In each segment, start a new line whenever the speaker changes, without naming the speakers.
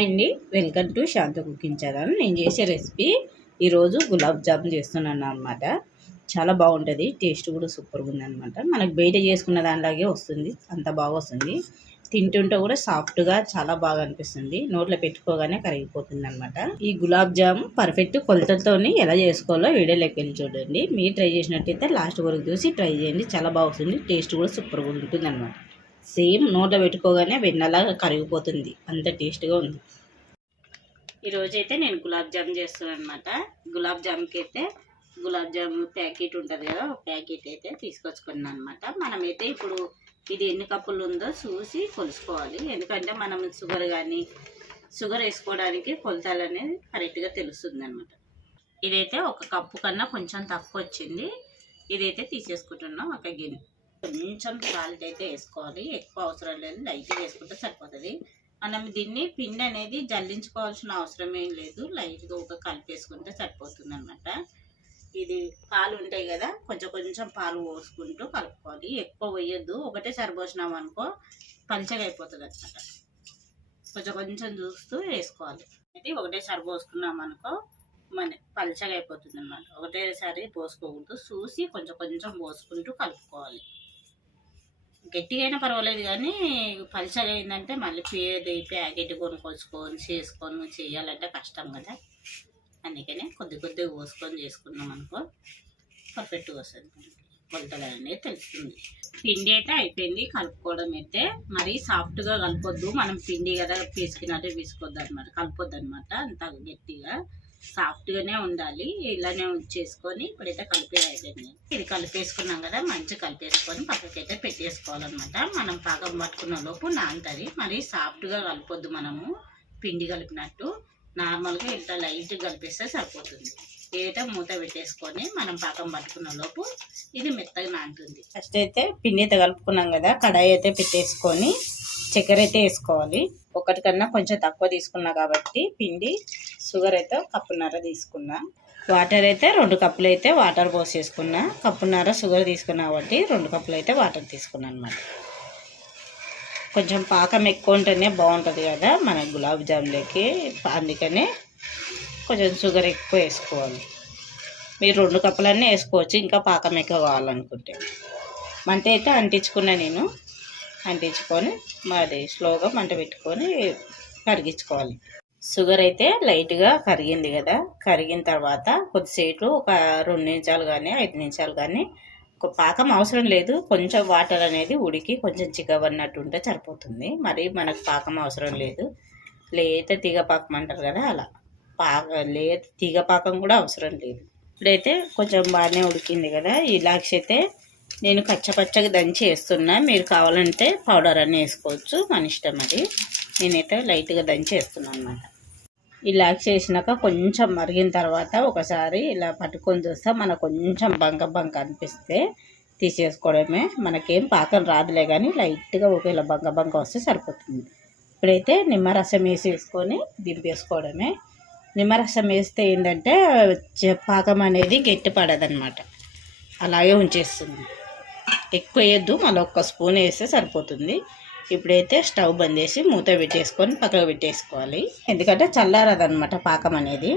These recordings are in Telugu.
హాయ్ అండి. Welcome to Shanta cooking channel. నేను చేసే రెసిపీ ఈరోజు గులాబ్ జామున్ చేస్తున్నాను అనమాట చాలా బాగుంటుంది టేస్ట్ కూడా సూపర్గా ఉందన్నమాట. మనకు బయట చేసుకున్న దానిలాగే వస్తుంది అంత బాగా వస్తుంది. తింటుంటే కూడా సాఫ్ట్గా చాలా బాగా అనిపిస్తుంది. నోట్లో పెట్టుకోగానే కరిగిపోతుంది అనమాట ఈ గులాబ్ జామ్ పర్ఫెక్ట్ కొలతలతోని ఎలా చేసుకోవాలో వీడియో లెక్కలు చూడండి. మీరు ట్రై చేసినట్టయితే లాస్ట్ వరకు చూసి ట్రై చేయండి. చాలా బాగుంటుంది టేస్ట్ కూడా సూపర్గా ఉంటుంది అనమాట సేమ్ నోట్లో పెట్టుకోగానే వెన్నలాగా కరిగిపోతుంది. అంత టేస్ట్గా ఉంది. ఈరోజు అయితే నేను గులాబ్ జామ్ చేస్తాను అనమాట గులాబ్ జామ్కి అయితే గులాబ్ జామ్ ప్యాకెట్ ఉంటుంది కదా ప్యాకెట్ అయితే తీసుకొచ్చుకున్నాను అనమాట మనమైతే ఇప్పుడు ఇది ఎన్ని కప్పులు ఉందో చూసి కొలుసుకోవాలి. ఎందుకంటే మనం షుగర్ కానీ షుగర్ వేసుకోవడానికి కొలతలు అనేది కరెక్ట్గా తెలుస్తుంది అనమాట ఇదైతే ఒక కప్పు కన్నా కొంచెం తక్కువ వచ్చింది ఇదైతే తీసేసుకుంటున్నాం ఒక గిన్నె. కొంచెం సాల్ట్ అయితే వేసుకోవాలి. ఎక్కువ అవసరం లేదు. లైట్గా వేసుకుంటే సరిపోతుంది. మనం దీన్ని పిండి అనేది జల్లించుకోవాల్సిన అవసరం ఏం లేదు. లైట్గా ఒక కలిపేసుకుంటే సరిపోతుంది అనమాట ఇది పాలు ఉంటాయి కదా కొంచెం కొంచెం పాలు పోసుకుంటూ కలుపుకోవాలి. ఎక్కువ పోయొద్దు ఒకటే సరిపోసినాం అనుకో పల్చగా అయిపోతుంది అనమాట కొంచెం కొంచెం చూస్తూ వేసుకోవాలి. అయితే ఒకటేసారి పోసుకున్నాం అనుకో మన పల్చగా అయిపోతుంది అనమాట ఒకటేసారి పోసుకోకూడదు. చూసి కొంచెం కొంచెం పోసుకుంటూ కలుపుకోవాలి. గట్టిగా అయినా పర్వాలేదు కానీ పలిచగా అయిందంటే మళ్ళీ పేది ప్యాకెట్ కొనుక్కొచ్చుకొని చేసుకొని చేయాలంటే కష్టం కదా. అందుకనే కొద్ది కొద్దిగా పోసుకొని చేసుకున్నాం అనుకో పర్ఫెక్ట్గా వస్తుంది. కొలతలు అనేది తెలుస్తుంది. పిండి అయితే అయిపోయింది. కలుపుకోవడం అయితే మరీ సాఫ్ట్గా కలపొద్దు. మనం పిండి కదా పీసుకున్నట్టే పీసుకోవద్దు అనమాట కలపొద్దు అనమాట అంత గట్టిగా. సాఫ్ట్గానే ఉండాలి. ఇలానే చేసుకొని ఇప్పుడైతే కలిపే అయిపోయింది ఇది కలిపేసుకున్నాం కదా మంచిగా కలిపేసుకొని పక్కకైతే పెట్టేసుకోవాలన్నమాట. మనం పాకం పట్టుకున్న లోపు నానుతుంది. మరి సాఫ్ట్గా కలపొద్దు మనము పిండి కలిపినట్టు. నార్మల్గా ఇంత లైట్ కలిపేస్తే సరిపోతుంది. ఏదైతే మూత పెట్టేసుకొని మనం పాకం పట్టుకున్న లోపు ఇది మెత్తగా నాంటుంది ఫస్ట్ అయితే పిండి అయితే కలుపుకున్నాం కదా కడాయి అయితే పెట్టేసుకొని చక్కెర అయితే వేసుకోవాలి. ఒకటి కన్నా కొంచెం తక్కువ తీసుకున్నా కాబట్టి పిండి షుగర్ అయితే కప్పున్నర తీసుకున్నా. వాటర్ అయితే రెండు కప్పులు అయితే వాటర్ పోసేసుకున్నా. కప్పున్నర షుగర్ తీసుకున్నా కాబట్టి రెండు కప్పులు అయితే వాటర్ తీసుకున్నా అనమాట కొంచెం పాకం ఎక్కువ ఉంటేనే బాగుంటుంది కదా మన గులాబ్ జాములకి. అందుకనే కొంచెం షుగర్ ఎక్కువ వేసుకోవాలి. మీరు రెండు కప్పులన్నీ వేసుకోవచ్చు. ఇంకా పాకం ఎక్కువ కావాలనుకుంటే. మంట అయితే అంటించుకున్నా నేను. అంటించుకొని మరి స్లోగా మంట పెట్టుకొని కరిగించుకోవాలి. షుగర్ అయితే లైట్గా కరిగింది కదా కరిగిన తర్వాత కొద్దిసేపు ఒక రెండు నిమిషాలు కానీ ఐదు నిమిషాలు కానీ ఒక పాకం అవసరం లేదు. కొంచెం వాటర్ అనేది ఉడికి కొంచెం చిక్కబడినట్టు ఉంటే సరిపోతుంది. మరి మనకు పాకం అవసరం లేదు. లేత తీగ పాకం అంటారు కదా అలా. పాక లేత తీగ పాకం కూడా అవసరం లేదు. ఇప్పుడైతే కొంచెం బాగానే ఉడికింది కదా. ఇలాక్ష అయితే నేను కచ్చపచ్చగా దంచి వేస్తున్నా. మీరు కావాలంటే పౌడర్ అన్నీ వేసుకోవచ్చు. మన ఇష్టం అది. నేనైతే లైట్గా దంచి వేస్తున్నాను అనమాట ఇలా చేసినాక కొంచెం మరిగిన తర్వాత ఒకసారి ఇలా పట్టుకొని చూస్తే మనకు కొంచెం బంక బంక అనిపిస్తే తీసేసుకోవడమే. మనకేం పాకం రాదులే కానీ లైట్గా ఒకవేళ బంక బంక వస్తే సరిపోతుంది. ఇప్పుడైతే నిమ్మరసం వేసేసుకొని దింపేసుకోవడమే. నిమ్మరసం వేస్తే ఏంటంటే పాకం అనేది గట్టి పడదనమాట అలాగే ఉంచేస్తుంది. ఎక్కువ వేయద్దు మళ్ళీ ఒక్క స్పూన్ వేస్తే సరిపోతుంది. ఇప్పుడైతే స్టవ్ బంద్ చేసి మూత పెట్టేసుకొని పక్కకు పెట్టేసుకోవాలి. ఎందుకంటే చల్లారదనమాట పాకం అనేది.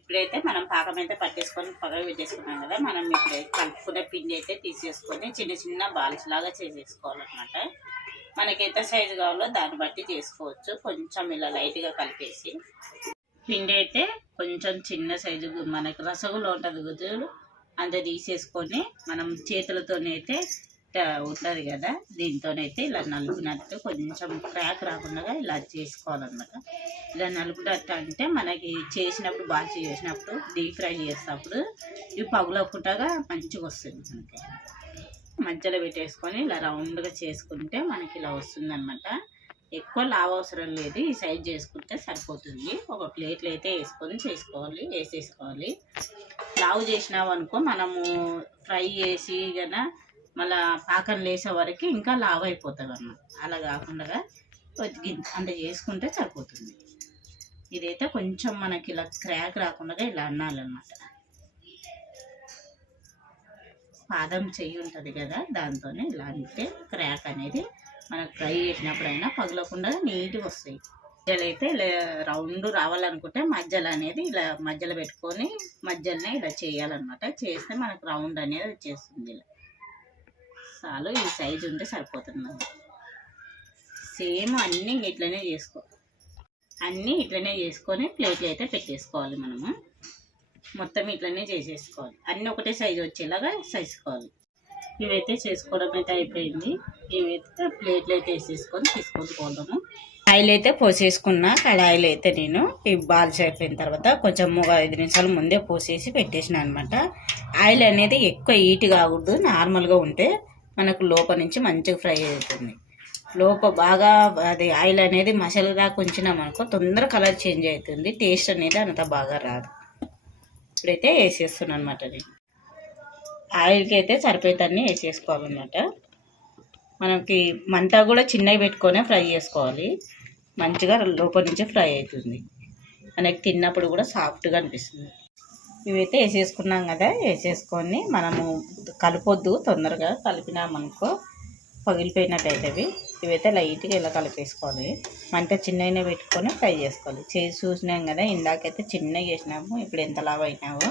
ఇప్పుడైతే మనం పాకం అయితే పట్టేసుకొని పక్కకు పెట్టేసుకున్నాం కదా మనం ఇప్పుడు కలుపుకునే పిండి అయితే తీసేసుకొని చిన్న చిన్న బాల్స్ లాగా చేసేసుకోవాలన్నమాట. మనకి ఎంత సైజు కావాలో దాన్ని బట్టి చేసుకోవచ్చు. కొంచెం ఇలా లైట్గా కలిపేసి. పిండి అయితే కొంచెం చిన్న సైజు మనకి రసగులో ఉంటుంది గుజులు అంత తీసేసుకొని మనం చేతులతోనైతే ఉంటుంది కదా దీంతోనైతే ఇలా నలుపునట్టు కొంచెం క్రాక్ రాకుండా ఇలా చేసుకోవాలన్నమాట. ఇలా నలుపునట్టు అంటే మనకి చేసినప్పుడు బాగా చేసినప్పుడు డీప్ ఫ్రై చేసినప్పుడు ఇవి పగులకుండగా మంచిగా వస్తుంది మనకి. మధ్యలో పెట్టేసుకొని ఇలా రౌండ్గా చేసుకుంటే మనకి ఇలా వస్తుంది అనమాట ఎక్కువ లావు అవసరం లేదు. ఈ సైజ్ చేసుకుంటే సరిపోతుంది. ఒక ప్లేట్లు అయితే వేసుకొని చేసుకోవాలి వేసేసుకోవాలి. లావు చేసినాం అనుకో మనము ఫ్రై చేసి గన మళ్ళా పాకం లేసే వరకు ఇంకా లావు అయిపోతుంది అన్నమాట. అలా కాకుండా అంటే చేసుకుంటే సరిపోతుంది. ఇదైతే కొంచెం మనకి ఇలా క్రాక్ రాకుండా ఇలా అన్నాలన్నమాట. పాదం చెయ్యి ఉంటుంది కదా దాంతోనే ఇలా అంటే క్రాక్ అనేది మనకు ఫ్రై చేసినప్పుడైనా పగలకుండా నీట్గా వస్తాయి. మధ్యలో అయితే ఇలా రౌండ్ రావాలనుకుంటే మధ్యలో అనేది ఇలా మధ్యలో పెట్టుకొని మధ్యలోనే ఇలా చేయాలన్నమాట. చేస్తే మనకు రౌండ్ అనేది వచ్చేస్తుంది ఇలా. చాలు ఈ సైజు ఉంటే సరిపోతుంది సేమ్ అన్నీ ఇట్లనే చేసుకో అన్నీ ఇట్లనే చేసుకొని ప్లేట్లు అయితే పెట్టేసుకోవాలి మనము. మొత్తం ఇట్లనే చేసేసుకోవాలి. అన్నీ ఒకటే సైజు వచ్చేలాగా చేసుకోవాలి ఇవైతే చేసుకోవడం అయితే అయిపోయింది. ఇవైతే ప్లేట్లు అయితే వేసేసుకొని తీసుకొని పోదాము. ఆయిల్ అయితే పోసేసుకున్నా కడాయిలు అయితే నేను. ఈ బాల్స్ అయిపోయిన తర్వాత కొంచెం ఒక ఐదు నిమిషాలు ముందే పోసేసి పెట్టేసిన అనమాట ఆయిల్ అనేది ఎక్కువ హీట్ కాకూడదు నార్మల్గా ఉంటే మనకు లోపల నుంచి మంచిగా ఫ్రై అవుతుంది. లోప బాగా అది ఆయిల్ అనేది మసాలా దాకా ఉంచినాం అనుకో తొందర కలర్ చేంజ్ అవుతుంది. టేస్ట్ అనేది అంత బాగా రాదు. ఇప్పుడైతే వేసేస్తున్నాను అనమాట నేను. ఆయిల్కి అయితే సరిపోయేదాన్ని వేసేసుకోవాలన్నమాట. మనకి మంట కూడా చిన్నవి పెట్టుకొని ఫ్రై చేసుకోవాలి. మంచిగా లోపల నుంచి ఫ్రై అవుతుంది. మనకి తిన్నప్పుడు కూడా సాఫ్ట్గా అనిపిస్తుంది. ఇవైతే వేసేసుకున్నాం కదా వేసేసుకొని మనము కలపొద్దు తొందరగా కలిపినామనుకో పగిలిపోయినట్టు అవుతుంది ఇవైతే లైట్గా ఇలా కలిపేసుకోవాలి. మంట చిన్నగానే పెట్టుకొని ఫ్రై చేసుకోవాలి. చేసి చూసినాం కదా ఇందాకైతే చిన్నగా వేసినాము ఇప్పుడు ఎంత లావు అయినావో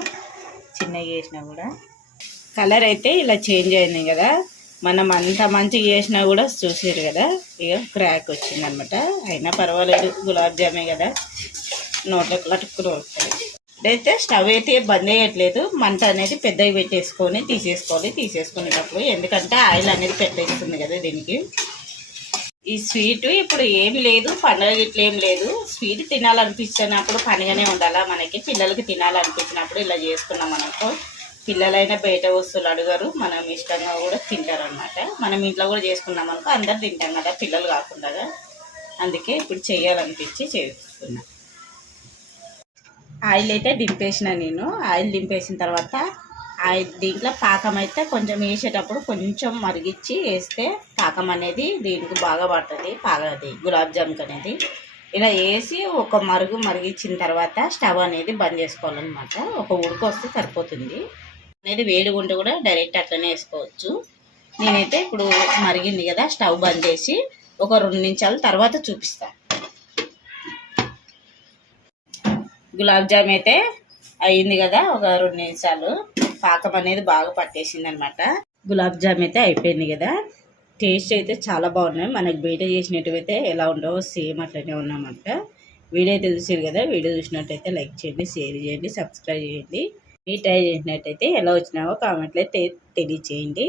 చిన్నగా వేసినా కూడా కలర్ అయితే ఇలా చేంజ్ అయింది కదా. మనం అంత మంచిగా చేసినా కూడా చూసారు కదా. ఇక క్రాక్ వచ్చిందనమాట. అయినా పర్వాలేదు గులాబ్ జామే కదా. నోట్లకు లటుక్కులు అయితే స్టవ్ అయితే బంద్ చేయట్లేదు. మంట అనేది పెద్దగా పెట్టేసుకొని తీసేసుకోవాలి తీసేసుకునేటప్పుడు. ఎందుకంటే ఆయిల్ అనేది పెట్టేస్తుంది కదా దీనికి. ఈ స్వీట్ ఇప్పుడు ఏమి లేదు పండుగ ఇట్లా ఏం లేదు. స్వీట్ తినాలనిపించినప్పుడు పనిగానే ఉండాలా మనకి. పిల్లలకి తినాలనిపించినప్పుడు ఇలా చేసుకున్నాం అనుకో. పిల్లలైనా బయట వస్తువులు అడగరు మనం ఇష్టంగా కూడా తింటారు అనమాట మనం ఇంట్లో కూడా చేసుకున్నాం అనుకో అందరు తింటాం కదా పిల్లలు కాకుండా అందుకే ఇప్పుడు చేయాలనిపించి చేస్తున్నా. ఆయిల్ అయితే దింపేసిన నేను. ఆయిల్ దింపేసిన తర్వాత ఆయిల్ దీంట్లో పాకం అయితే కొంచెం వేసేటప్పుడు కొంచెం మరిగించి వేస్తే పాకం అనేది దీనికి బాగా పడుతుంది పాగది గులాబ్ జామున్ అనేది. ఇలా వేసి ఒక మరుగు మరిగించిన తర్వాత స్టవ్ అనేది బంద్ చేసుకోవాలన్నమాట. ఒక ఉడుకు వస్తే సరిపోతుంది. అనేది వేడిగా ఉంటే కూడా డైరెక్ట్ అట్లనే వేసుకోవచ్చు. నేనైతే ఇప్పుడు మరిగింది కదా స్టవ్ బంద్ చేసి ఒక రెండు నిమిషాల తర్వాత చూపిస్తాను గులాబ్ జామ్ అయితే అయింది కదా ఒక రెండు నిమిషాలు. పాకం అనేది బాగా పట్టేసింది అనమాట గులాబ్ జామ్ అయితే అయిపోయింది కదా. టేస్ట్ అయితే చాలా బాగున్నాయి. మనకి బయట చేసినట్టువైతే ఎలా ఉండవో సేమ్ అట్లనే ఉన్నామంట వీడియో అయితే చూసారు కదా వీడియో చూసినట్టయితే లైక్ చేయండి షేర్ చేయండి సబ్స్క్రైబ్ చేయండి. మీ ట్రై చేసినట్టయితే ఎలా వచ్చినావో కామెంట్లో తెలియచేయండి.